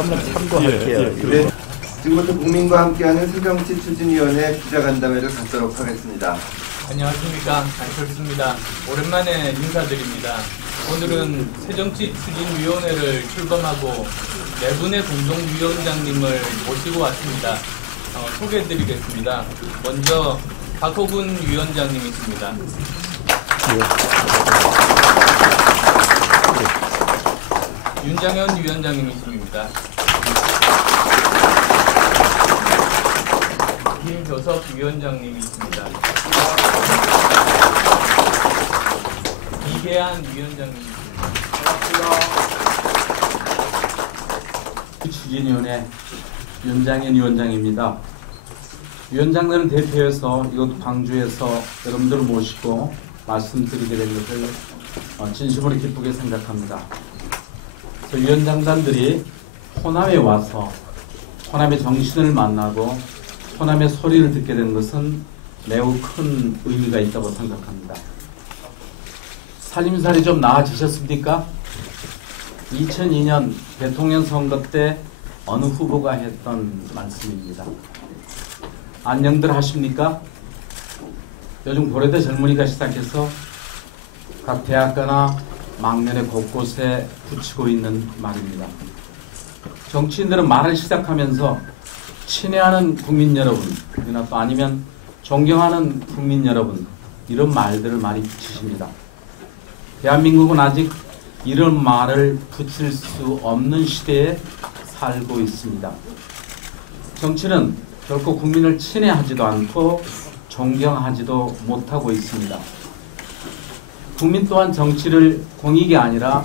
한번 참고할게요. 네. 지금부터 국민과 함께하는 새정치추진위원회 기자간담회를 갖도록 하겠습니다. 안녕하십니까, 안철수입니다. 오랜만에 인사드립니다. 오늘은 새정치추진위원회를 출범하고 네 분의 공동위원장님을 모시고 왔습니다. 소개해드리겠습니다. 먼저 박호근 위원장님이십니다. 윤장현 위원장님이십니다. 김효석 위원장님이십니다. 이계한 위원장님이십니다. 추진위원회 윤장현 위원장입니다. 위원장들을 대표해서 이곳 광주에서 여러분들을 모시고 말씀드리게 된 것을 진심으로 기쁘게 생각합니다. 위원장단들이 호남에 와서 호남의 정신을 만나고 호남의 소리를 듣게 된 것은 매우 큰 의미가 있다고 생각합니다. 살림살이 좀 나아지셨습니까? 2002년 대통령 선거 때 어느 후보가 했던 말씀입니다. 안녕들 하십니까? 요즘 고려대 젊은이가 시작해서 각 대학가나 막년에 곳곳에 붙이고 있는 말입니다. 정치인들은 말을 시작하면서 친애하는 국민 여러분, 또 아니면 존경하는 국민 여러분, 이런 말들을 많이 붙이십니다. 대한민국은 아직 이런 말을 붙일 수 없는 시대에 살고 있습니다. 정치는 결코 국민을 친애하지도 않고 존경하지도 못하고 있습니다. 국민 또한 정치를 공익이 아니라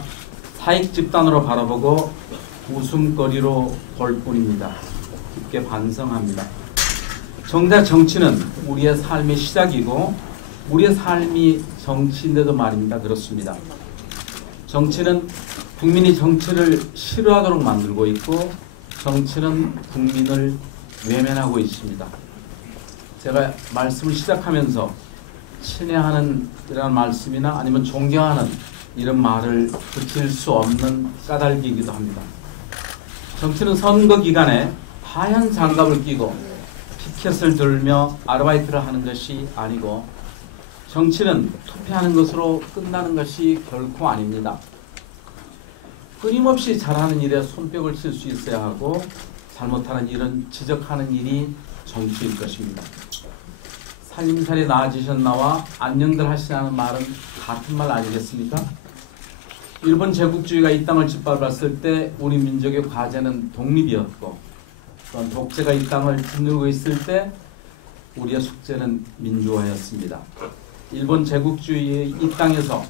사익 집단으로 바라보고 웃음거리로 볼 뿐입니다. 깊게 반성합니다. 정작 정치는 우리의 삶의 시작이고 우리의 삶이 정치인데도 말입니다. 그렇습니다. 정치는 국민이 정치를 싫어하도록 만들고 있고 정치는 국민을 외면하고 있습니다. 제가 말씀을 시작하면서 친애하는 이런 말씀이나 아니면 존경하는 이런 말을 붙일 수 없는 까닭이기도 합니다. 정치는 선거 기간에 하얀 장갑을 끼고 피켓을 들며 아르바이트를 하는 것이 아니고 정치는 투표하는 것으로 끝나는 것이 결코 아닙니다. 끊임없이 잘하는 일에 손뼉을 칠 수 있어야 하고 잘못하는 일은 지적하는 일이 정치일 것입니다. 살림살이 나아지셨나와 안녕들 하시냐는 말은 같은 말 아니겠습니까? 일본 제국주의가 이 땅을 짓밟았을 때 우리 민족의 과제는 독립이었고 또한 독재가 이 땅을 짓누르고 있을 때 우리의 숙제는 민주화였습니다. 일본 제국주의의 이 땅에서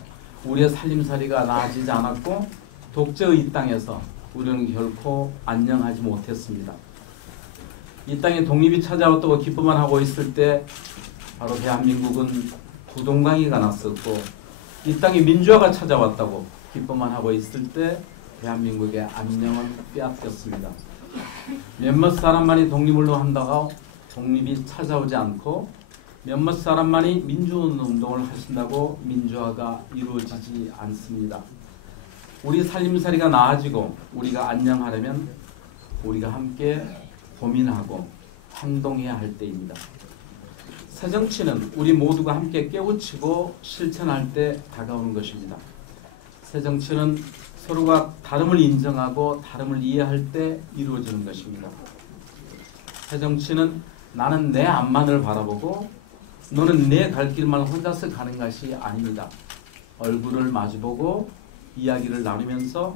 우리의 살림살이가 나아지지 않았고 독재의 이 땅에서 우리는 결코 안녕하지 못했습니다. 이 땅에 독립이 찾아왔다고 기뻐만 하고 있을 때 바로 대한민국은 부동강이가 났었고 이 땅에 민주화가 찾아왔다고 기뻐만 하고 있을 때 대한민국의 안녕은 빼앗겼습니다. 몇몇 사람만이 독립을 한다고 독립이 찾아오지 않고 몇몇 사람만이 민주운동을 하신다고 민주화가 이루어지지 않습니다. 우리 살림살이가 나아지고 우리가 안녕하려면 우리가 함께 고민하고 행동해야 할 때입니다. 새정치는 우리 모두가 함께 깨우치고 실천할 때 다가오는 것입니다. 새정치는 서로가 다름을 인정하고 다름을 이해할 때 이루어지는 것입니다. 새정치는 나는 내 앞만을 바라보고 너는 내 갈 길만 혼자서 가는 것이 아닙니다. 얼굴을 마주보고 이야기를 나누면서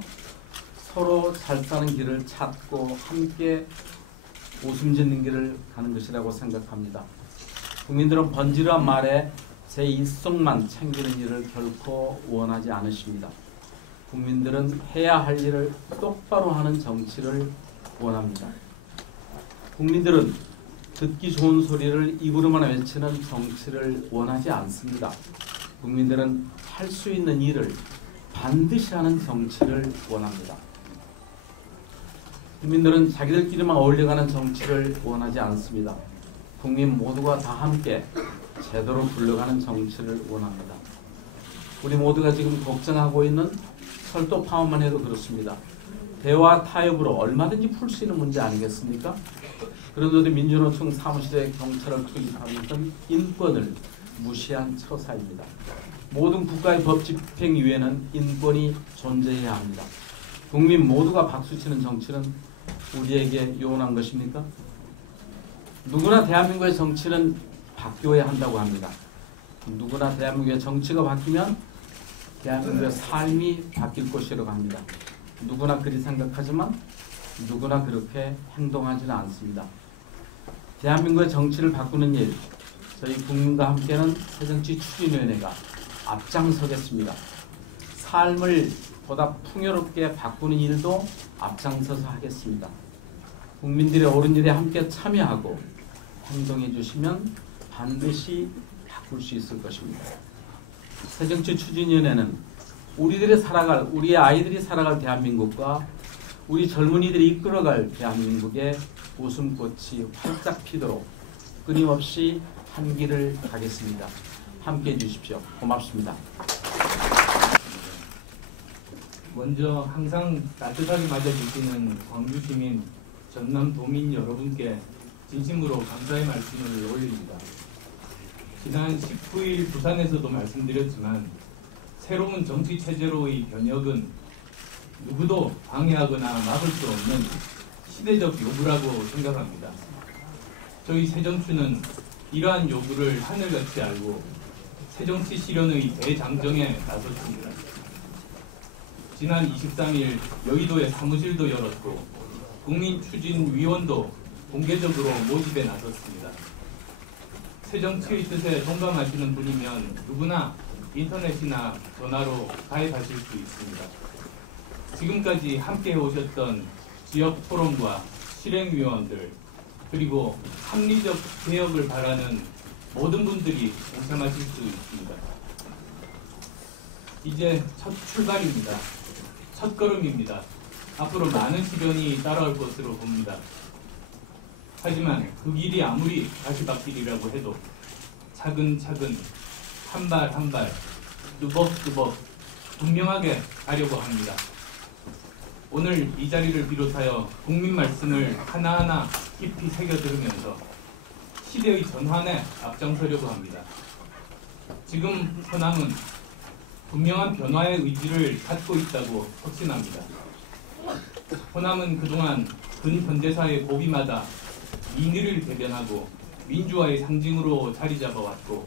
서로 잘 사는 길을 찾고 함께 웃음 짓는 길을 가는 것이라고 생각합니다. 국민들은 번지르한 말에 제 입속만 챙기는 일을 결코 원하지 않으십니다. 국민들은 해야 할 일을 똑바로 하는 정치를 원합니다. 국민들은 듣기 좋은 소리를 입으로만 외치는 정치를 원하지 않습니다. 국민들은 할 수 있는 일을 반드시 하는 정치를 원합니다. 국민들은 자기들끼리만 어울려가는 정치를 원하지 않습니다. 국민 모두가 다 함께 제대로 굴러가는 정치를 원합니다. 우리 모두가 지금 걱정하고 있는 철도 파업만 해도 그렇습니다. 대화 타협으로 얼마든지 풀 수 있는 문제 아니겠습니까? 그런데도 민주노총 사무실에 경찰을 투입하는 것은 인권을 무시한 처사입니다. 모든 국가의 법 집행 위에는 인권이 존재해야 합니다. 국민 모두가 박수치는 정치는 우리에게 요원한 것입니까? 누구나 대한민국의 정치는 바뀌어야 한다고 합니다. 누구나 대한민국의 정치가 바뀌면 대한민국의 삶이 바뀔 것이라고 합니다. 누구나 그리 생각하지만 누구나 그렇게 행동하지는 않습니다. 대한민국의 정치를 바꾸는 일, 저희 국민과 함께는 새정치추진위원회가 앞장서겠습니다. 삶을 보다 풍요롭게 바꾸는 일도 앞장서서 하겠습니다. 국민들의 옳은 일에 함께 참여하고 행동해 주시면 반드시 바꿀 수 있을 것입니다. 새정치추진위원회는 우리의 아이들이 살아갈 대한민국과 우리 젊은이들이 이끌어갈 대한민국의 웃음꽃이 활짝 피도록 끊임없이 한 길을 가겠습니다. 함께해 주십시오. 고맙습니다. 먼저 항상 따뜻하게 맞아주시는 광주 시민, 전남 도민 여러분께 진심으로 감사의 말씀을 올립니다. 지난 19일 부산에서도 말씀드렸지만 새로운 정치 체제로의 변혁은 누구도 방해하거나 막을 수 없는 시대적 요구라고 생각합니다. 저희 새정추는 이러한 요구를 하늘같이 알고 새정치 실현의 대장정에 나섰습니다. 지난 23일 여의도에 사무실도 열었고 국민추진위원도 공개적으로 모집에 나섰습니다. 새정치의 뜻에 동감하시는 분이면 누구나 인터넷이나 전화로 가입하실 수 있습니다. 지금까지 함께 오셨던 지역 토론과 실행위원들 그리고 합리적 개혁을 바라는 모든 분들이 동참하실 수 있습니다. 이제 첫 출발입니다. 첫 걸음입니다. 앞으로 많은 시련이 따라올 것으로 봅니다. 하지만 그 길이 아무리 가시밭길이라고 해도 차근차근 한 발 한 발 뚜벅뚜벅 분명하게 가려고 합니다. 오늘 이 자리를 비롯하여 국민 말씀을 하나하나 깊이 새겨 들으면서 시대의 전환에 앞장서려고 합니다. 지금 호남은 분명한 변화의 의지를 갖고 있다고 확신합니다. 호남은 그동안 근현대사의 고비마다 민의를 대변하고 민주화의 상징으로 자리 잡아왔고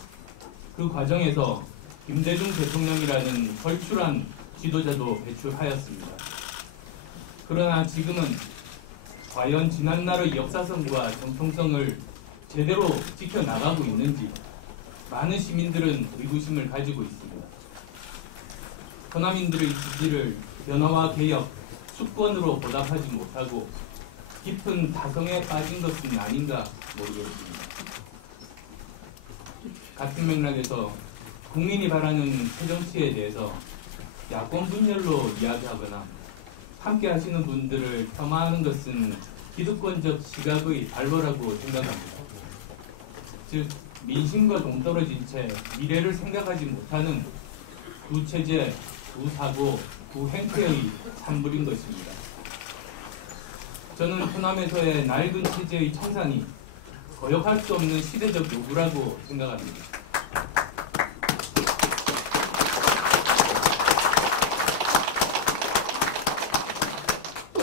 그 과정에서 김대중 대통령이라는 걸출한 지도자도 배출하였습니다. 그러나 지금은 과연 지난날의 역사성과 정통성을 제대로 지켜나가고 있는지 많은 시민들은 의구심을 가지고 있습니다. 호남인들의 지지를 변화와 개혁, 수권으로 보답하지 못하고 깊은 다성에 빠진 것은 아닌가 모르겠습니다. 같은 맥락에서 국민이 바라는 새정치에 대해서 야권 분열로 이야기하거나 함께 하시는 분들을 폄하하는 것은 기득권적 시각의 발로라고 생각합니다. 즉 민심과 동떨어진 채 미래를 생각하지 못하는 두 체제, 두 사고, 두 행태의 산물인 것입니다. 저는 호남에서의 낡은 체제의 청산이 거역할 수 없는 시대적 요구라고 생각합니다.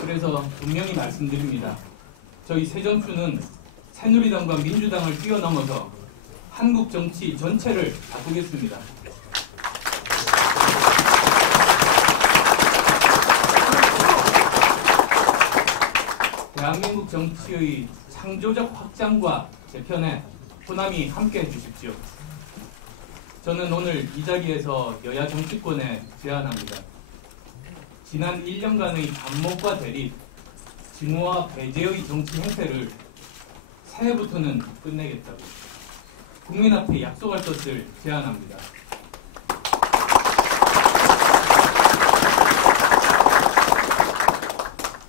그래서 분명히 말씀드립니다. 저희 새정추는 새누리당과 민주당을 뛰어넘어서 한국 정치 전체를 바꾸겠습니다. 대한민국 정치의 창조적 확장과 재편에 호남이 함께해 주십시오. 저는 오늘 이 자리에서 여야 정치권에 제안합니다. 지난 1년간의 반목과 대립, 증오와 배제의 정치 행태를 새해부터는 끝내겠다고 국민 앞에 약속할 것을 제안합니다.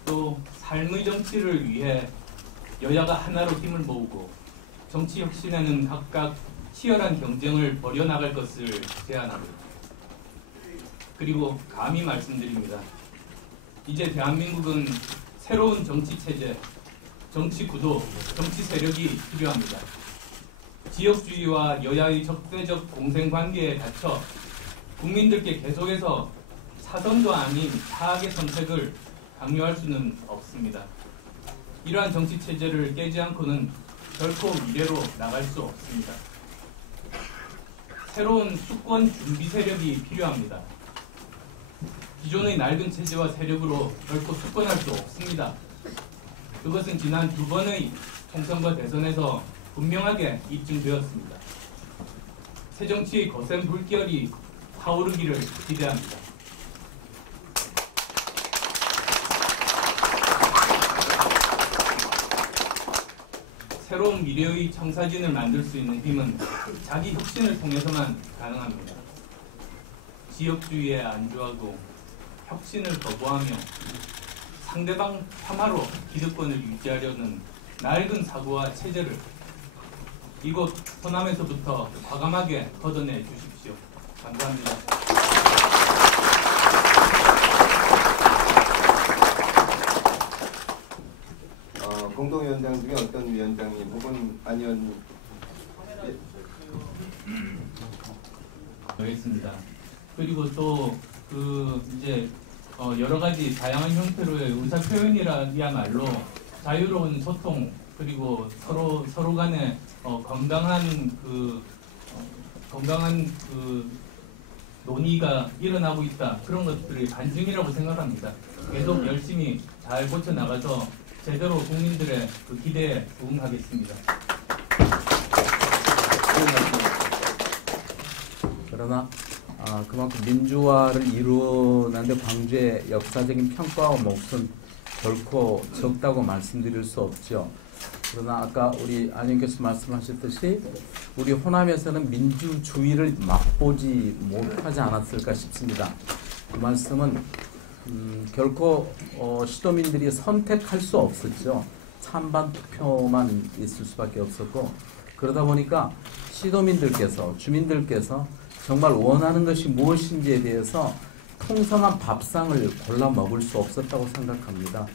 또 삶의 정치를 위해 여야가 하나로 힘을 모으고 정치 혁신에는 각각 치열한 경쟁을 벌여나갈 것을 제안합니다. 그리고 감히 말씀드립니다. 이제 대한민국은 새로운 정치 체제, 정치 구도, 정치 세력이 필요합니다. 지역주의와 여야의 적대적 공생관계에 갇혀 국민들께 계속해서 사선도 아닌 타악의 선택을 강요할 수는 없습니다. 이러한 정치 체제를 깨지 않고는 결코 미래로 나갈 수 없습니다. 새로운 수권 준비 세력이 필요합니다. 기존의 낡은 체제와 세력으로 결코 수권할 수 없습니다. 그것은 지난 2번의 총선과 대선에서 분명하게 입증되었습니다. 새정치의 거센 불결이 타오르기를 기대합니다. 새로운 미래의 청사진을 만들 수 있는 힘은 자기 혁신을 통해서만 가능합니다. 지역주의에 안주하고 혁신을 거부하며 상대방 폄하로 기득권을 유지하려는 낡은 사고와 체제를 이곳 호남에서부터 과감하게 걷어내 주십시오. 감사합니다. 공동위원장 중에 어떤 위원장님 혹은 안 의원님? 알겠습니다. 그리고 또 이제 여러 가지 다양한 형태로의 의사 표현이야말로 자유로운 소통 그리고 서로 간에 건강한 논의가 일어나고 있다. 그런 것들이 반증이라고 생각합니다. 계속 열심히 잘 고쳐 나가서 제대로 국민들의 그 기대에 부응하겠습니다. 그러나 그만큼 민주화를 이루는데 광주의 역사적인 평가와 몫은 결코 적다고 말씀드릴 수 없죠. 그러나 아까 우리 안영 교수 말씀하셨듯이 우리 호남에서는 민주주의를 맛보지 못하지 않았을까 싶습니다. 그 말씀은 결코 시도민들이 선택할 수 없었죠. 찬반 투표만 있을 수밖에 없었고 그러다 보니까 시도민들께서 주민들께서 정말 원하는 것이 무엇인지에 대해서 풍성한 밥상을 골라 먹을 수 없었다고 생각합니다.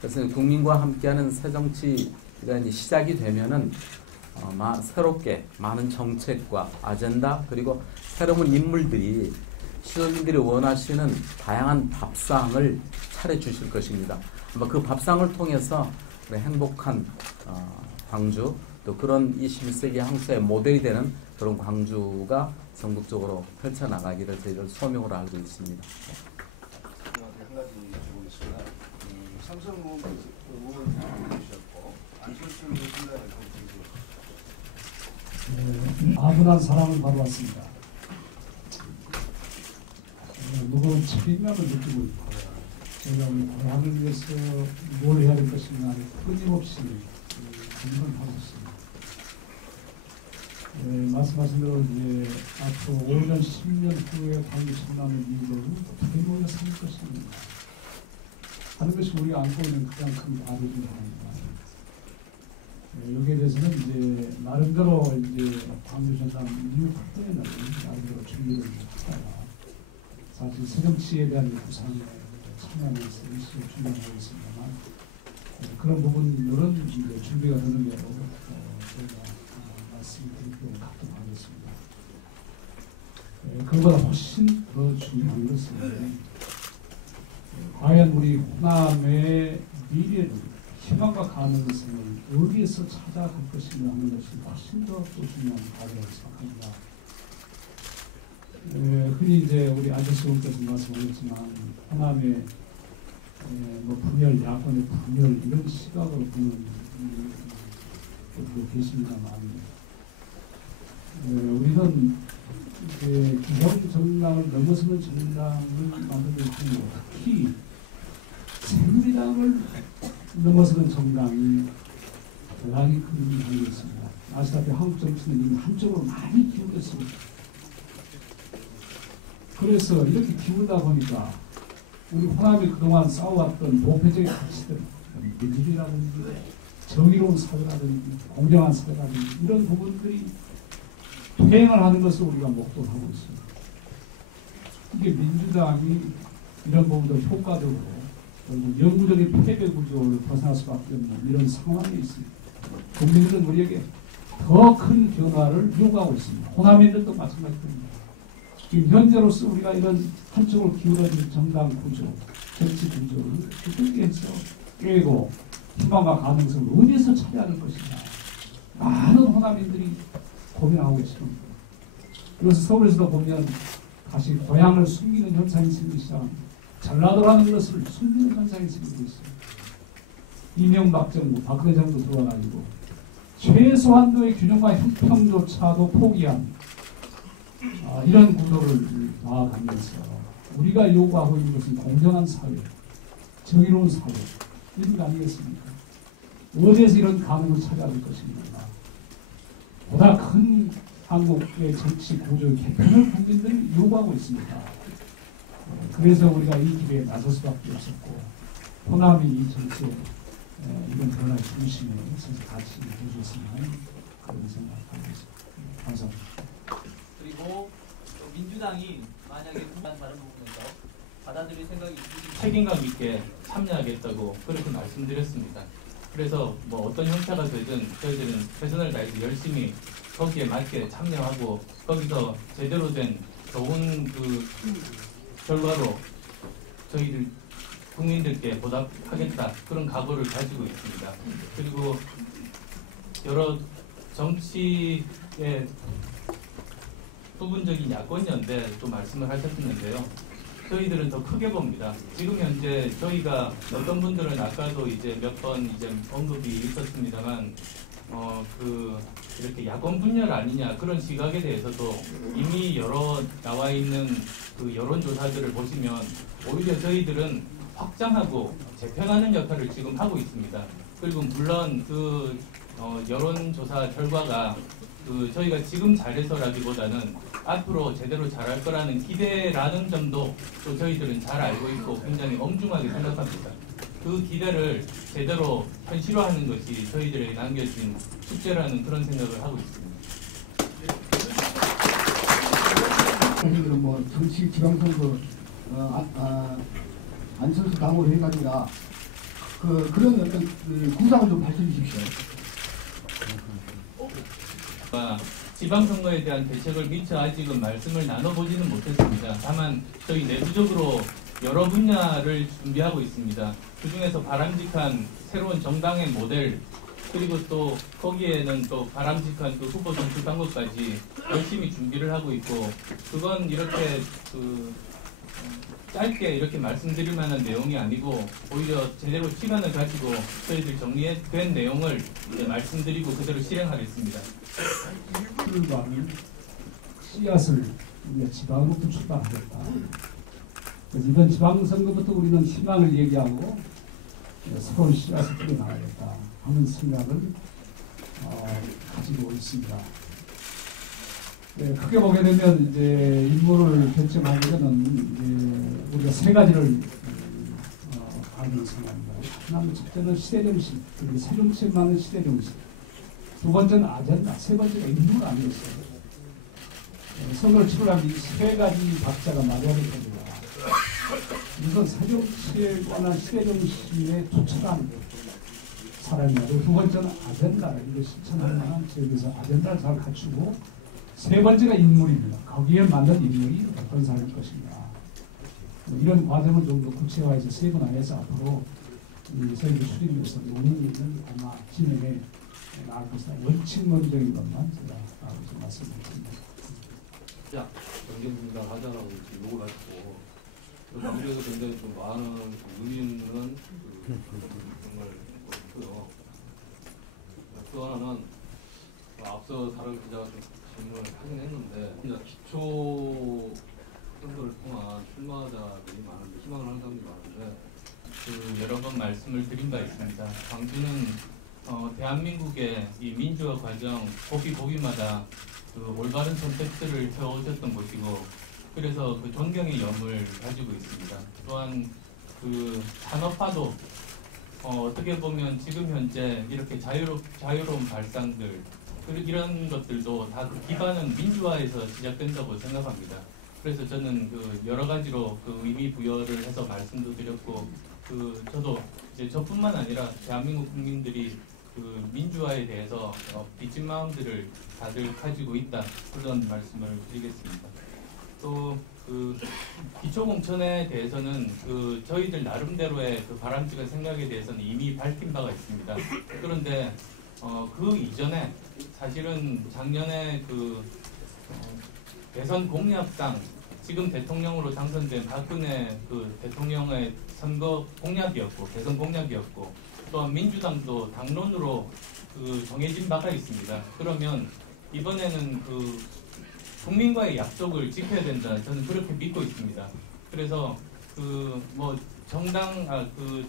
그래서 국민과 함께하는 새정치가 이제 시작이 되면은 새롭게 많은 정책과 아젠다 그리고 새로운 인물들이 시도민들이 원하시는 다양한 밥상을 차려주실 것입니다. 아마 그 밥상을 통해서 행복한 광주 또 그런 21세기 한국사의 모델이 되는 그런 광주가 전국적으로 펼쳐나가기를 저희들 소명으로 알고 있습니다. 한 가지 여쭤보겠습니다. 삼성 의원 주셨고 안철수 의원을 보시죠. 아분한 사랑을 받아왔습니다. 무거운 책임감을 느끼고 있고 제가 우리 고향을 위해서 뭘 해야 될 것인가 끊임없이 고민을 하고 있습니다. 말씀하신 대로 이제 앞으로 5년, 10년 후에 광주 성남의 미래를 어떻게 놓여 살 것인가 하는 것이 우리가 안고 있는 가장 큰 과제 중 하나입니다. 여기에 대해서는 이제 나름대로 이제 광주 전남 이후 확대에는 나름대로 준비를 하다가 사실 새정치에 대한 구상에 참여하면서 일시에 준비하고 있습니다만 그런 부분들은 이제 준비가 되는 대로 저희가 말씀드리도록 하겠습니다. 그보다 훨씬 더 중요한 것은 과연 우리 호남의 미래를 희망과 가능성을 어디에서 찾아갈 것이냐 하는 것이 훨씬 더 중요한 과제라고 생각합니다. 흔히 이제 우리 안철수 의원께서 말씀하셨지만 호남의 분열, 야권의 분열 이런 시각으로 보는 분도 계십니다만 우리는 기성 정당을 넘어서는 정당을 만들고 있고 특히 새누리당을 넘어서는 정당이 대단히 큰 의미가 있습니다. 아시다시피 한국 정치는 이미 한쪽으로 많이 기울었습니다. 그래서 이렇게 기울다 보니까 우리 호남이 그동안 싸워왔던 보편적인 가치들, 민주주의라든지 정의로운 사회라든지 공정한 사회라든지 이런 부분들이 퇴행을 하는 것을 우리가 목도를 하고 있습니다. 이게 민주당이 이런 부분들 효과적으로 결국 영구적인 패배 구조를 벗어날 수밖에 없는 이런 상황에 있습니다. 국민들은 우리에게 더 큰 변화를 요구하고 있습니다. 호남인들도 마찬가지입니다. 지금 현재로서 우리가 이런 한쪽으로 기울어진 정당 구조, 정치 구조를 어떻게 해서 깨고 희망과 가능성을 어디에서 찾아야 할 것이냐. 많은 호남인들이 고민하고 계십니다. 그래서 서울에서도 보면 다시 고향을 숨기는 현상이 생기기 시작합니다. 전라도라는 것을 숨기는 현상이 생기고 있어요. 이명박 정부, 박근혜 정부 들어와가지고 최소한도의 균형과 형평조차도 포기한 이런 구도를 나아가면서 우리가 요구하고 있는 것은 공정한 사회, 정의로운 사회 이런 거 아니겠습니까? 어디에서 이런 가능을 찾아야 할 것입니까? 보다 큰 한국의 정치 구조 개편을 국민들이 요구하고 있습니다. 그래서 우리가 이 길에 나설 수밖에 없었고 호남이 이 정치에 이런 변화의 중심에 서서 같이 해줬으면 그런 생각하고 있습니다. 감사합니다. 그리고 또 민주당이 만약에 다른 부분에서 받아들일 생각이 있으시면 책임감 있게 참여하겠다고 그렇게 말씀드렸습니다. 그래서 뭐 어떤 형태가 되든 저희들은 최선을 다해서 열심히 거기에 맞게 참여하고 거기서 제대로 된 좋은 그 결과로 저희들 국민들께 보답하겠다 그런 각오를 가지고 있습니다. 그리고 여러 정치의 부분적인 야권연대 또 말씀을 하셨는데요. 저희들은 더 크게 봅니다. 지금 현재 저희가 어떤 분들은 아까도 이제 몇 번 이제 언급이 있었습니다만 이렇게 야권 분열 아니냐 그런 시각에 대해서도 이미 여러 나와 있는 그 여론조사들을 보시면 오히려 저희들은 확장하고 재편하는 역할을 지금 하고 있습니다. 그리고 물론 그 여론조사 결과가 저희가 지금 잘해서라기보다는 앞으로 제대로 잘할 거라는 기대라는 점도 또 저희들은 잘 알고 있고 굉장히 엄중하게 생각합니다. 그 기대를 제대로 현실화하는 것이 저희들에게 남겨진 숙제라는 그런 생각을 하고 있습니다. 선생님은 뭐 정치 지방선거 안철수 당으로 해가지고 그런 어떤 구상을 좀 밝혀 주십시오. 지방선거에 대한 대책을 미처 아직은 말씀을 나눠보지는 못했습니다. 다만 저희 내부적으로 여러 분야를 준비하고 있습니다. 그중에서 바람직한 새로운 정당의 모델 그리고 또 거기에는 또 바람직한 그 후보 선출 방법까지 열심히 준비를 하고 있고 그건 이렇게 짧게 이렇게 말씀드릴 만한 내용이 아니고 오히려 제대로 시간을 가지고 저희들 정리된 내용을 이제 말씀드리고 그대로 실행하겠습니다. 출발을 씨앗을 우리가 지방으로부터 출발하겠다. 그래서 이번 지방선거부터 우리는 희망을 얘기하고 새로운 씨앗을 뿌려나가겠다 하는 생각을 가지고 있습니다. 크게 보게 되면 이제 인물을 결정하기에는 우리가 세 가지를 가지고 생각합니다. 하나는 첫째는 시대정신, 그리고 새정치만은 시대정신. 두 번째는 아젠다, 세 번째가 인물 아니었어요. 선거를 치르려면 이 세 가지 박자가 맞아야 될 겁니다. 이건 새정치에 관한 시대정신에 투철한 사람이고 두 번째는 아젠다, 이거 실천할 만한 저희에서 아젠다를 잘 갖추고 세 번째가 인물입니다. 거기에 맞는 인물이 어떤 사람일 것인가. 이런 과정을 좀 더 구체화해서 세분화해서 앞으로 저희들 수립에서 논의는 아마 진행해 나갈 것이다. 원칙론적인 것만 제가 말씀드렸습니다. 야, 정경분당 하자라고 이렇게 욕을 하시고 그래서 굉장히 좀 많은 의미 있는 정말 있고요. 또 하나는 앞서 다른 기자가 좀 질문을 하긴 했는데 기초 선거를 통한 출마자들이 많은데 희망을 하는 사람들이 많은데 여러 번 말씀을 드린 바 있습니다. 광주는 대한민국의 이 민주화 과정 고비고비마다 올바른 선택들을 세워오셨던 곳이고 그래서 그 존경의 염을 가지고 있습니다. 또한 그 산업화도 어떻게 보면 지금 현재 이렇게 자유로운 발상들 이런 것들도 다 그 기반은 민주화에서 시작된다고 생각합니다. 그래서 저는 그 여러 가지로 그 의미 부여를 해서 말씀도 드렸고 저도 이제 저뿐만 아니라 대한민국 국민들이 그 민주화에 대해서 빚진 마음들을 다들 가지고 있다, 그런 말씀을 드리겠습니다. 또 그 기초공천에 대해서는 그 저희들 나름대로의 그 바람직한 생각에 대해서는 이미 밝힌 바가 있습니다. 그런데 그 이전에 사실은 작년에 대선 공약상 지금 대통령으로 당선된 박근혜 그 대통령의 선거 공약이었고 대선 공약이었고, 또한 민주당도 당론으로 정해진 바가 있습니다. 그러면 이번에는 국민과의 약속을 지켜야 된다, 저는 그렇게 믿고 있습니다. 그래서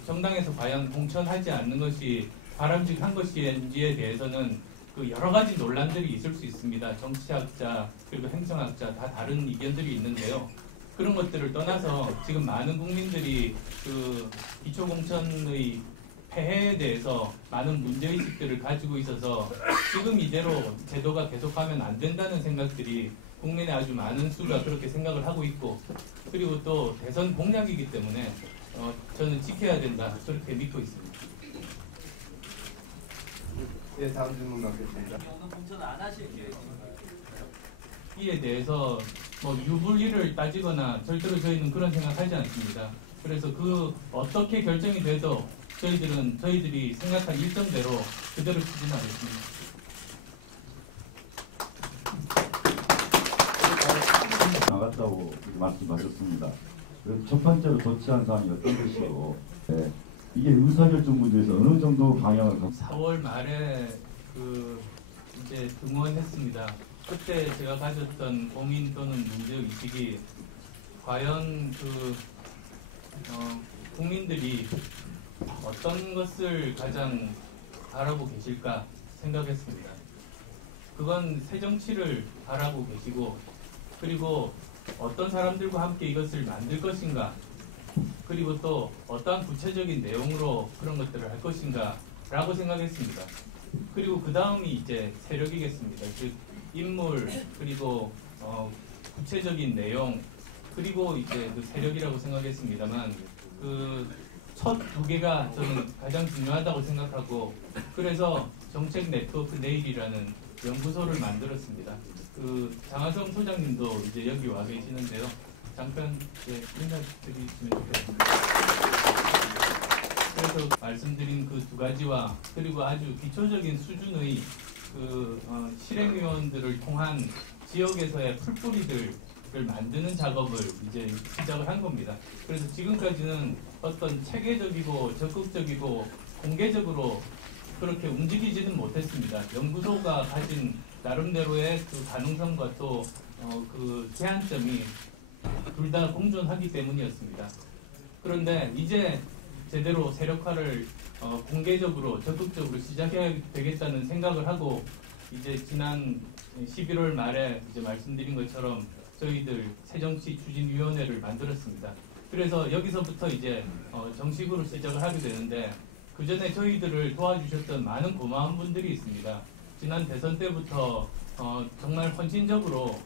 정당에서 과연 공천하지 않는 것이 바람직한 것인지에 대해서는 여러 가지 논란들이 있을 수 있습니다. 정치학자 그리고 행정학자 다 다른 의견들이 있는데요. 그런 것들을 떠나서 지금 많은 국민들이 기초공천의 폐해에 대해서 많은 문제의식들을 가지고 있어서 지금 이대로 제도가 계속하면 안 된다는 생각들이 국민의 아주 많은 수가 그렇게 생각을 하고 있고, 그리고 또 대선 공약이기 때문에 저는 지켜야 된다, 그렇게 믿고 있습니다. 네, 다음 질문 받겠습니다. 오늘 공천 안 하실 계획인가요? 이에 대해서 유불리를 따지거나 절대로 저희는 그런 생각하지 않습니다. 그래서 어떻게 결정이 돼도 저희들이 생각한 일정대로 그대로 추진하겠습니다. 나갔다고 말씀하셨습니다. 첫 번째로 조치한 사항이 어떤 것이고, 이게 의사결정 문제에서 어느 정도 방향을 4월 말에 이제 등원했습니다. 그때 제가 가졌던 고민 또는 문제 의식이 과연 국민들이 어떤 것을 가장 바라고 계실까 생각했습니다. 그건 새 정치를 바라고 계시고, 그리고 어떤 사람들과 함께 이것을 만들 것인가, 그리고 또 어떠한 구체적인 내용으로 그런 것들을 할 것인가 라고 생각했습니다. 그리고 그 다음이 이제 세력이겠습니다. 즉 인물, 그리고 구체적인 내용, 그리고 이제 세력이라고 생각했습니다만 첫 두 개가 저는 가장 중요하다고 생각하고, 그래서 정책 네트워크 내일이라는 연구소를 만들었습니다. 장하성 소장님도 이제 여기 와 계시는데요. 잠깐 인사드리시면 좋겠습니다. 그래서 말씀드린 그 두 가지와 그리고 아주 기초적인 수준의 실행위원들을 통한 지역에서의 풀뿌리들을 만드는 작업을 이제 시작을 한 겁니다. 그래서 지금까지는 어떤 체계적이고 적극적이고 공개적으로 그렇게 움직이지는 못했습니다. 연구소가 가진 나름대로의 가능성과 또 제한점이 둘 다 공존하기 때문이었습니다. 그런데 이제 제대로 세력화를 공개적으로 적극적으로 시작해야 되겠다는 생각을 하고, 이제 지난 11월 말에 이제 말씀드린 것처럼 저희들 새정치추진위원회를 만들었습니다. 그래서 여기서부터 이제 정식으로 시작을 하게 되는데, 그 전에 저희들을 도와주셨던 많은 고마운 분들이 있습니다. 지난 대선 때부터 정말 헌신적으로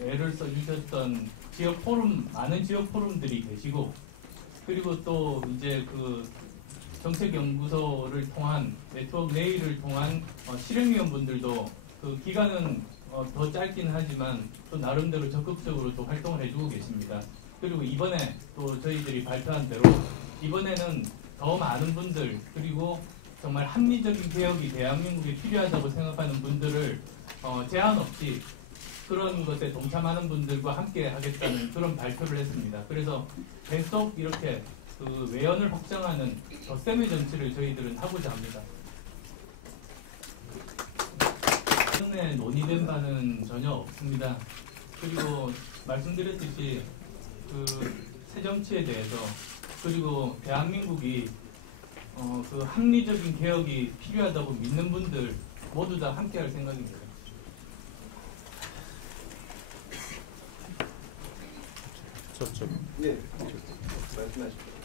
애를 써주셨던 많은 지역 포럼들이 계시고, 그리고 또 이제 정책연구소를 통한 네트워크 내일을 통한 실행위원분들도 기간은 더 짧긴 하지만 또 나름대로 적극적으로 또 활동을 해주고 계십니다. 그리고 이번에 또 저희들이 발표한 대로 이번에는 더 많은 분들, 그리고 정말 합리적인 개혁이 대한민국에 필요하다고 생각하는 분들을 제한 없이 그런 것에 동참하는 분들과 함께 하겠다는 그런 발표를 했습니다. 그래서 계속 이렇게 외연을 확장하는 덧셈의 정치를 저희들은 하고자 합니다. 최근에 논의된 바는 전혀 없습니다. 그리고 말씀드렸듯이 새정치에 대해서, 그리고 대한민국이 합리적인 개혁이 필요하다고 믿는 분들 모두 다 함께할 생각입니다. 예, 말씀하십시오.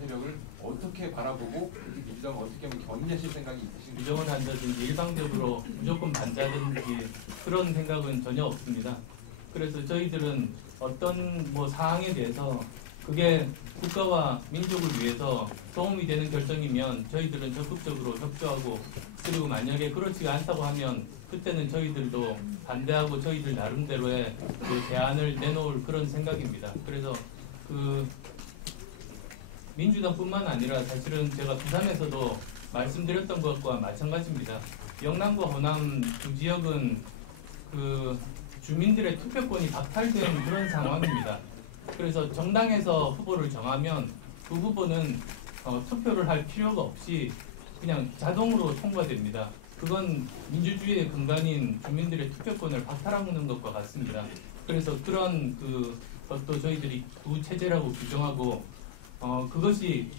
세력을 어떻게 바라보고 민주당을 어떻게 하면 견인하실 생각이 있으신가요? 부정을 한다든지 일방적으로 무조건 반대하든지 그런 생각은 전혀 없습니다. 그래서 저희들은 어떤 사항에 대해서 그게 국가와 민족을 위해서 도움이 되는 결정이면 저희들은 적극적으로 협조하고, 그리고 만약에 그렇지가 않다고 하면 그때는 저희들도 반대하고 저희들 나름대로의 그 대안을 내놓을 그런 생각입니다. 그래서 그 민주당뿐만 아니라 사실은 제가 부산에서도 말씀드렸던 것과 마찬가지입니다. 영남과 호남 두 지역은 그 주민들의 투표권이 박탈된 그런 상황입니다. 그래서 정당에서 후보를 정하면 그 후보는 투표를 할 필요가 없이 그냥 자동으로 통과됩니다. 그건 민주주의의 근간인 주민들의 투표권을 박탈하는 것과 같습니다. 그래서 그런 것도 저희들이 구체제라고 규정하고 그것이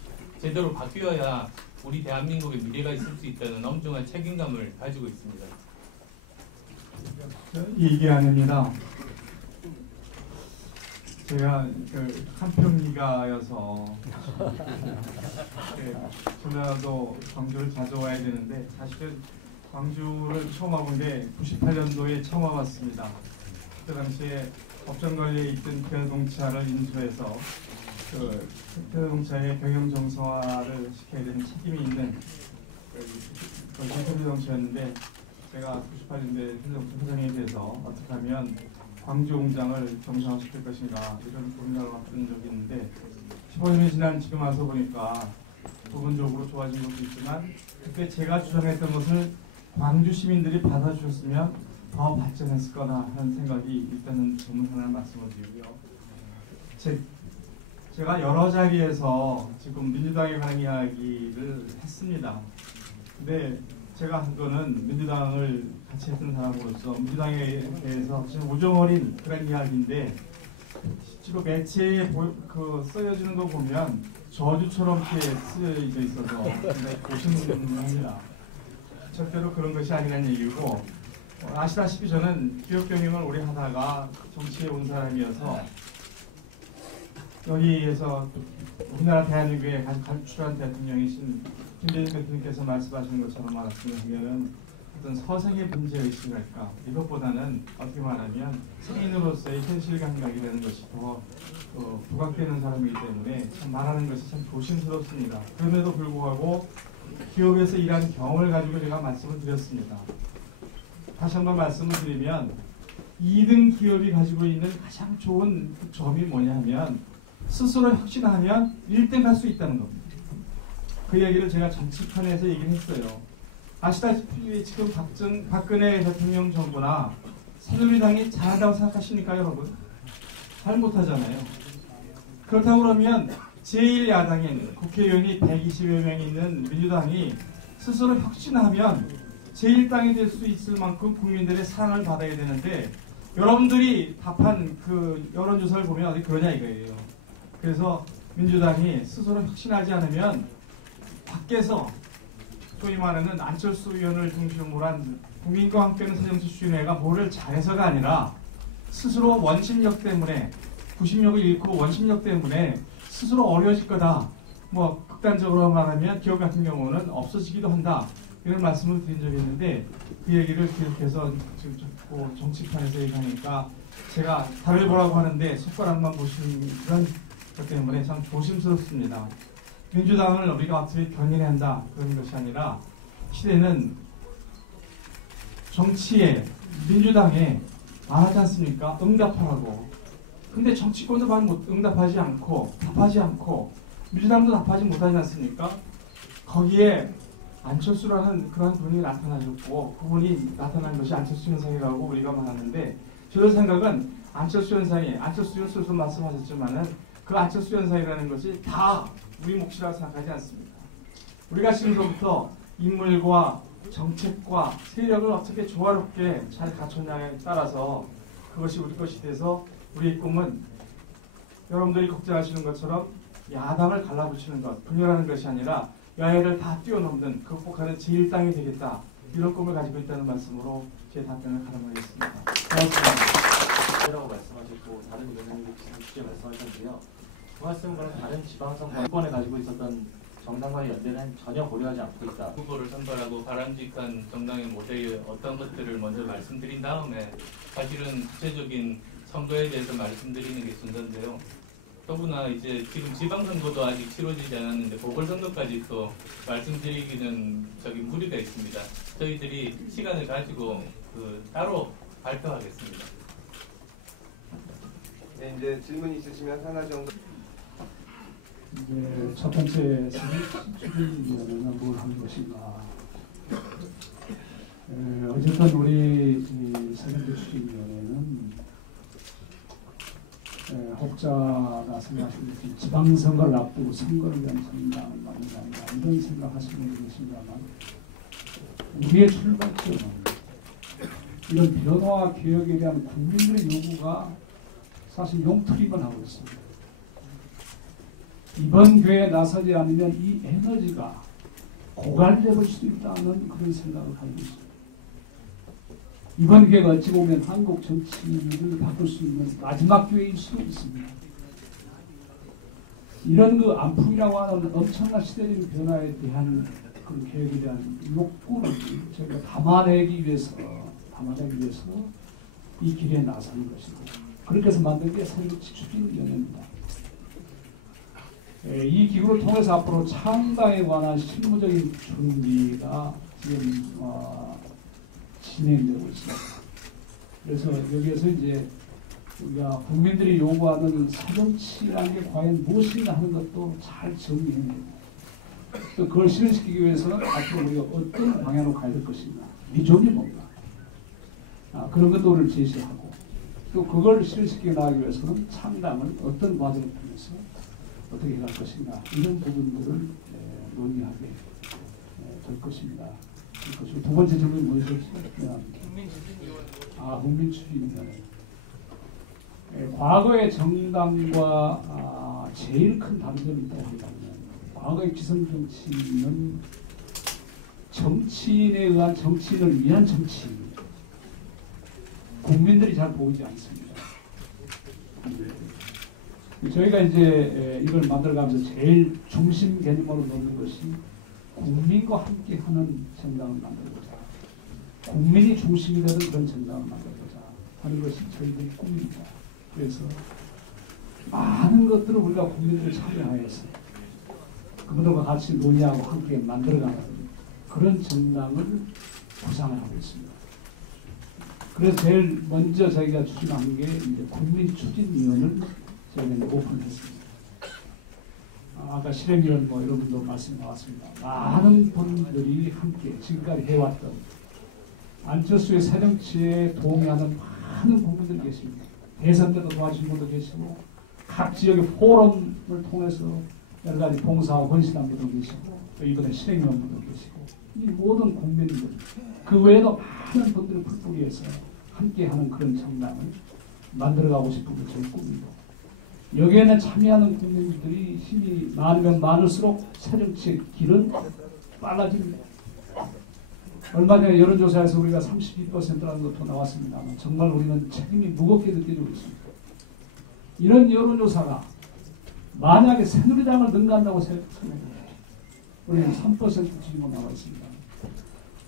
제대로 바뀌어야 우리 대한민국의 미래가 있을 수 있다는 엄중한 책임감을 가지고 있습니다. 이기환입니다. 제가 한평이가여서 전라도 광주를 자주 와야 되는데 사실은 광주를 처음 와본 게 98년도에 처음 와봤습니다. 그 당시에 법정관리에 있던 대동차를 인수해서 그 대동차의 경영 정상화를 시켜야 되는 책임이 있는 현대동차였는데, 제가 98년도에 현대동차 회장이 돼서 어떻게 하면 광주 공장을 정상화시킬 것인가 이런 고민을 했던 적이 있는데, 15년이 지난 지금 와서 보니까 부분적으로 좋아진 것도 있지만 그때 제가 주장했던 것을 광주 시민들이 받아주셨으면 더 발전했을 거다 하는 생각이 있다는 점을 하나 말씀을 드리고요. 제가 여러 자리에서 지금 민주당에 관한 이야기를 했습니다. 근데 제가 한 거는 민주당을 같이 했던 사람으로서 민주당에 대해서 지금 우정어린 그런 이야기인데, 실제로 매체에 쓰여지는 거 보면 저주처럼 이렇게 쓰여져 있어서 굉장히 고심합니다. 절대로 그런 것이 아니라는 얘기고, 아시다시피 저는 기업 경영을 오래 하다가 정치에 온 사람이어서 여기에서 우리나라 대한민국에 가출한 대통령이신 김대중 대통령께서 말씀하시는 것처럼 말씀하시면은 어떤 서생의 문제의식이랄까, 이것보다는 어떻게 말하면 성인으로서의 현실 감각이라는 것이 더 부각되는 사람이기 때문에 참 말하는 것이 참 조심스럽습니다. 그럼에도 불구하고 기업에서 일한 경험을 가지고 제가 말씀을 드렸습니다. 다시 한번 말씀을 드리면 2등 기업이 가지고 있는 가장 좋은 점이 뭐냐 하면 스스로 혁신하면 1등 할 수 있다는 겁니다. 그 얘기를 제가 정치판에서 얘기를 했어요. 아시다시피 지금 박근혜 대통령 정부나 새누리당이 잘한다고 생각하십니까, 여러분? 잘 못하잖아요. 그렇다고 그러면 제1야당인 국회의원이 120여 명 있는 민주당이 스스로 혁신하면 제1당이 될 수 있을 만큼 국민들의 사랑을 받아야 되는데, 여러분들이 답한 그 여론조사를 보면 어디 그러냐 이거예요. 그래서 민주당이 스스로 혁신하지 않으면 밖에서 소위 말하는 안철수 의원을 중심으로 한 국민과 함께하는 새정치주의회가 뭐를 잘해서가 아니라 스스로 원심력 때문에, 구심력을 잃고 원심력 때문에 스스로 어려워질 거다. 뭐 극단적으로 말하면 기업 같은 경우는 없어지기도 한다. 이런 말씀을 드린 적이 있는데, 그 얘기를 기억해서 지금 자꾸 정치판에서 얘기하니까 제가 답을 보라고 하는데 손가락만 보시는 그런 것 때문에 참 조심스럽습니다. 민주당을 우리가 어떻게 견인해야 한다 그런 것이 아니라, 시대는 정치에 민주당에 말하지 않습니까? 응답하라고. 근데 정치권도 말 못 응답하지 않고 답하지 않고 민주당도 답하지 못하지 않습니까? 거기에 안철수라는 그런 분이 나타나셨고, 그분이 나타난 것이 안철수 현상이라고 우리가 말하는데, 저런 생각은 안철수 현상이, 안철수 현상도 말씀하셨지만은 그 안철수 현상이라는 것이 다 우리 몫이라고 생각하지 않습니다. 우리가 지금부터 인물과 정책과 세력을 어떻게 조화롭게 잘 갖췄냐에 따라서 그것이 우리 것이 돼서, 우리의 꿈은 여러분들이 걱정하시는 것처럼 야당을 갈라붙이는 것, 분열하는 것이 아니라 여야를 다 뛰어넘는 극복하는 제1당이 되겠다, 이런 꿈을 가지고 있다는 말씀으로 제 답변을 가름하겠습니다. 고맙습니다. 라고 말씀하셨고, 다른 의원님도 비슷하게 말씀하셨는데요. 그 말씀과는 다른 지방선거권에 가지고 있었던 정당과의 연대는 전혀 고려하지 않고 있다. 후보를 선발하고 바람직한 정당의 모델 어떤 것들을 먼저 말씀드린 다음에 사실은 구체적인 선거에 대해서 말씀드리는 게 순서인데요. 더구나 이제 지금 지방선거도 아직 치러지지 않았는데 보궐선거까지 또 말씀드리기는 무리가 있습니다. 저희들이 시간을 가지고 따로 발표하겠습니다. 네, 이제 질문 있으시면 하나 정도. 이제 첫 번째 추진위원회는 뭘 한 것인가. 어쨌든 우리 세련된 추진위원회는 혹자가 생각하시는 지방선거를 앞두고 선거를 위한 정당을 만든다 이런 생각하시는 분이 계십니다만 우리의 출발점은 이런 변화와 개혁에 대한 국민들의 요구가 사실 용트리만 하고 있습니다. 이번 기회에 나서지 않으면 이 에너지가 고갈될 수도 있다는 그런 생각을 가지고 있습니다. 이번 기회가 어찌 보면 한국 정치를 바꿀 수 있는 마지막 기회일 수도 있습니다. 이런 안풍이라고 하는 엄청난 시대적인 변화에 대한 그런 계획에 대한 욕구를 저희가 담아내기 위해서 이 길에 나서는 것이고 그렇게 해서 만든 게 새정치 추진위원회입니다. 이 기구를 통해서 앞으로 창당에 관한 실무적인 준비가 지금 진행되고 있습니다. 그래서 여기에서 이제 우리가 국민들이 요구하는 새정치라는 게 과연 무엇인가 하는 것도 잘 정리해내고 또 그걸 실현시키기 위해서는 앞으로 우리가 어떤 방향으로 가야 될 것인가, 비전이 뭔가 그런 것들을 제시하고 또 그걸 실현시켜 나가기 위해서는 창당을 어떤 과정을 통해서 어떻게 갈 것인가 이런 부분들을 논의하게 될 것입니다. 두 번째 질문이 무엇이었죠? 국민추진위원회. 과거의 정당과 제일 큰 다름점이 있다고 한다면 과거의 기성정치는 정치인에 의한 정치인을 위한 정치인입니다. 국민들이 잘 보이지 않습니다. 저희가 이제 이걸 만들어가면서 제일 중심 개념으로 놓는 것이 국민과 함께하는 정당을 만들고자, 국민이 중심이 되는 그런 정당을 만들고자 하는 것이 저희들의 꿈입니다. 그래서 많은 것들을 우리가 국민들이 참여하여서 그분들과 같이 논의하고 함께 만들어가는 그런 정당을 구상을 하고 있습니다. 그래서 제일 먼저 저희가 추진한 게 이제 국민추진위원회를 저희가 오픈했습니다. 아까 실행위원 이런 분도 말씀 나왔습니다. 많은 분들이 함께 지금까지 해왔던 안철수의 새정치에 동의하는 많은 분들이 계십니다. 대선 때도 도와주신 분도 계시고 각 지역의 포럼을 통해서 여러 가지 봉사하고 헌신한 분도 계시고 또 이번에 실행위원 분도 계시고 이 모든 국민들 그 외에도 많은 분들을 풀뿌리해서 함께하는 그런 정당을 만들어가고 싶은 게 저희 꿈이고 여기에는 참여하는 국민들이 힘이 많으면 많을수록 새정치의 길은 빨라집니다. 얼마 전에 여론조사에서 우리가 32%라는 것도 나왔습니다만 정말 우리는 책임이 무겁게 느껴지고 있습니다. 이런 여론조사가 만약에 새누리당을 능가한다고 생각해요. 우리는 3% 지지고 나와 있습니다.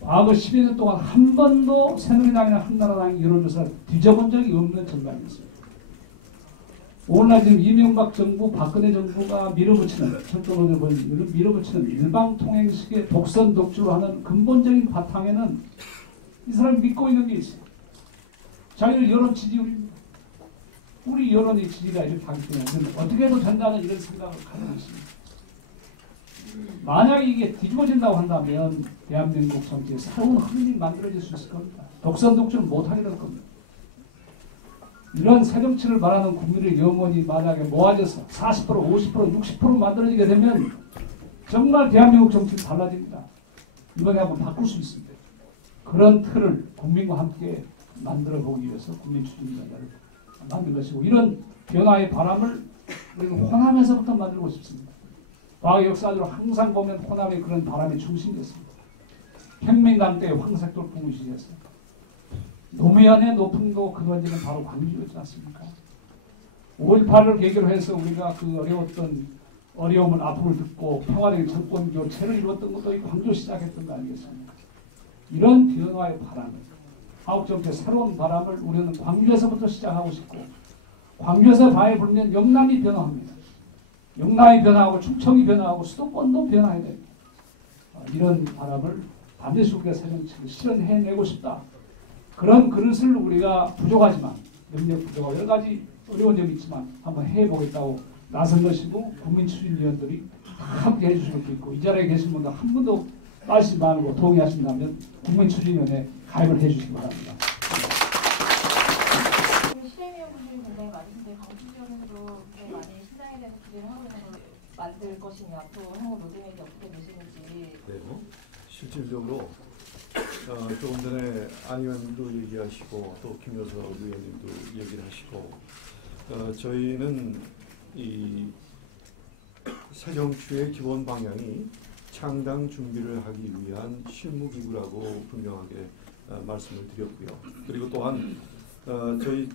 과거 12년 동안 한 번도 새누리당이나 한나라당이 여론조사를 뒤져본 적이 없는 정당이었습니다. 오늘날 지금 이명박 정부, 박근혜 정부가 밀어붙이는 철도론을 보여주는 밀어붙이는 일방통행식의 독선 독주로 하는 근본적인 바탕에는 이 사람이 믿고 있는 게 있어요. 자기들 여론 지지율입니다. 우리 여론의 지지가 이렇게 하기 때문에 어떻게 해도 된다는 이런 생각을 가지고 있습니다. 만약에 이게 뒤집어진다고 한다면 대한민국 정치에 새로운 흐름이 만들어질 수 있을 겁니다. 독선 독주는 못하게 될 겁니다. 이런 새정치를 말하는 국민의 영혼이 만약에 모아져서 40%, 50%, 60% 만들어지게 되면 정말 대한민국 정치는 달라집니다. 이번에 한번 바꿀 수 있습니다. 그런 틀을 국민과 함께 만들어 보기 위해서 국민추진위원회를 만든 것이고 이런 변화의 바람을 우리는 호남에서부터 만들고 싶습니다. 과거 역사적으로 항상 보면 호남의 그런 바람이 중심이었습니다. 혁명당 때 황색돌풍을 시작했습니다. 노무현의 높음도 그런지는 바로 광주였지 않습니까? 5.18을 계기로 해서 우리가 그 어려웠던 어려움을 앞으로 듣고 평화적인 정권 교체를 이루었던 것도 이 광주 시작했던 거 아니겠습니까? 이런 변화의 바람을 한국 정치의 새로운 바람을 우리는 광주에서부터 시작하고 싶고 광주에서 바에 불면 영남이 변화합니다. 영남이 변화하고 충청이 변화하고 수도권도 변화해야 됩니다. 이런 바람을 반드시 우리가 새정치를 실현해내고 싶다. 그런 그릇을 우리가 부족하지만 능력 부족하고 여러 가지 어려운 점이 있지만 한번 해보겠다고 나선 것이고 국민 추진위원들이 다 함께 해주실 것도 있고 이 자리에 계신 분들 한 분도 빠지지 말고 동의하신다면 국민 추진위원회에 가입을 해주시기 바랍니다. 실행위원분들이 굉장히 많으신데 광주 지역에서도 굉장히 많이 신장에 대해서 기대를 하고 있는 걸 만들 것이냐 또 향후 노동력이 어떻게 되시는지. 네, 실질적으로 조금 전에 안 의원님도 얘기하시고 또 김효석 의원님도 얘기를 하시고 저희는 이 새정치의 기본 방향이 창당 준비를 하기 위한 실무기구라고 분명하게 말씀을 드렸고요. 그리고 또한 저희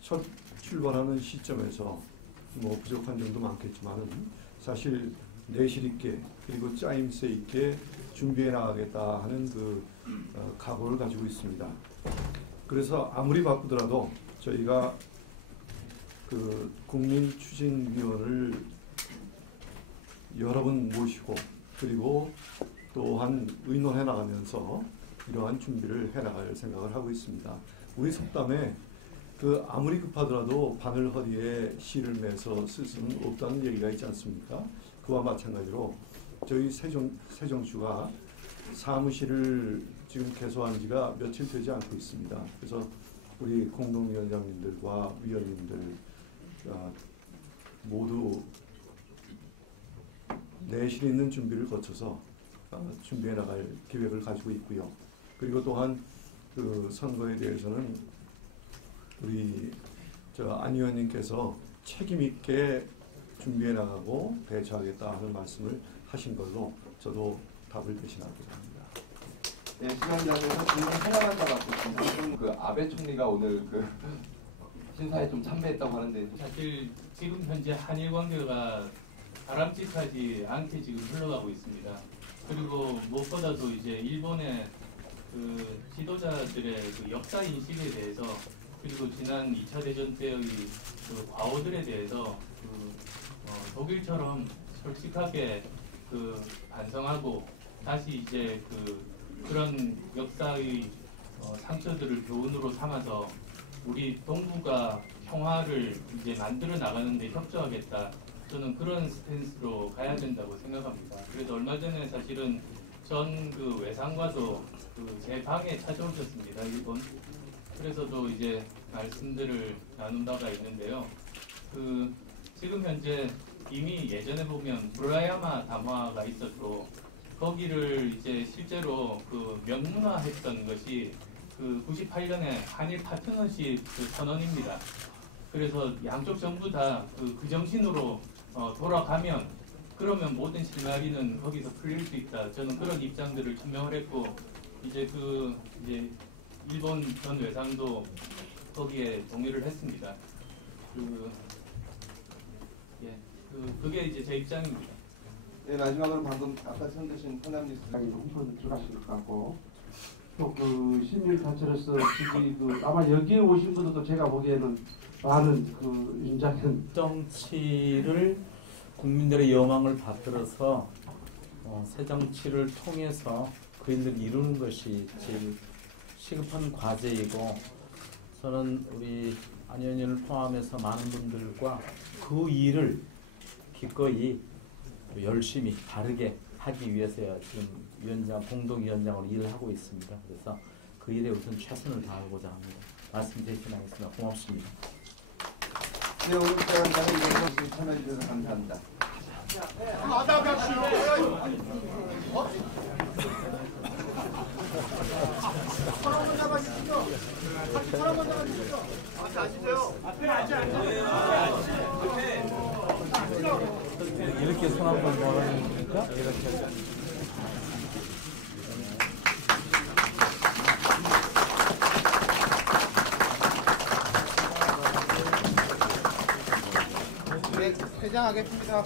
첫 출발하는 시점에서 뭐 부족한 점도 많겠지만은 사실 내실 있게 그리고 짜임새 있게 준비해 나가겠다 하는 그 각오를 가지고 있습니다. 그래서 아무리 바쁘더라도 저희가 그 국민추진위원을 여러 번 모시고 그리고 또한 의논해 나가면서 이러한 준비를 해 나갈 생각을 하고 있습니다. 우리 속담에 그 아무리 급하더라도 바늘 허리에 실을 매서 쓸 수는 없다는 얘기가 있지 않습니까? 그와 마찬가지로 저희 새정주가 사무실을 지금 개소한 지가 며칠 되지 않고 있습니다. 그래서 우리 공동위원장님들과 위원님들 모두 내실 있는 준비를 거쳐서 준비해 나갈 계획을 가지고 있고요. 그리고 또한 그 선거에 대해서는 우리 안 의원님께서 책임 있게 준비해 나가고 대처하겠다 하는 말씀을 하신 걸로 저도 답을 대신하고자 합니다. 네, 시간장에서 질문 하나만 더 받겠습니다. 그 아베 총리가 오늘 그 신사에 좀 참배했다고 하는데 사실 지금 현재 한일 관계가 바람직하지 않게 지금 흘러가고 있습니다. 그리고 무엇보다도 이제 일본의 그 지도자들의 그 역사 인식에 대해서 그리고 지난 2차 대전 때의 그 과오들에 대해서 독일처럼 솔직하게 그 반성하고 다시 이제 그런 역사의 상처들을 교훈으로 삼아서 우리 동북아 평화를 이제 만들어 나가는데 협조하겠다. 저는 그런 스탠스로 가야 된다고 생각합니다. 그래서 얼마 전에 사실은 전 그 외상과도 제 방에 찾아오셨습니다. 일본. 그래서도 이제 말씀들을 나눈 바가 있는데요. 지금 현재 이미 예전에 보면 무라야마 담화가 있었고 거기를 이제 실제로 명문화했던 것이 98년에 한일 파트너십 선언입니다. 그래서 양쪽 정부 다 그 정신으로 돌아가면 그러면 모든 실마리는 거기서 풀릴 수 있다. 저는 그런 입장들을 증명을 했고 이제 일본 전 외상도 거기에 동의를 했습니다. 그게 이제 제 입장입니다. 네, 마지막으로 방금 아까 선대신 호남뉴스 홍보도 들어가실 것 같고 또 신일 단체로서 아마 여기에 오신 분들도 제가 보기에는 많은 윤장현 정치를 국민들의 여망을 받들어서 새정치를 통해서 그인들 이루는 것이 제일 시급한 과제이고 저는 우리 안 의원님을 포함해서 많은 분들과 그 일을 기꺼이 열심히 바르게 하기 위해서 지금 공동위원장으로 일을 하고 있습니다. 그래서 그 일에 우선 최선을 다하고자 합니다. 말씀 대신하겠습니다. 고맙습니다. 네, 오늘 시간장에 이런 참여해 주셔서 감사합니다. 이렇게 손 한번 모아주니까 이렇게. 네, 퇴장하겠습니다.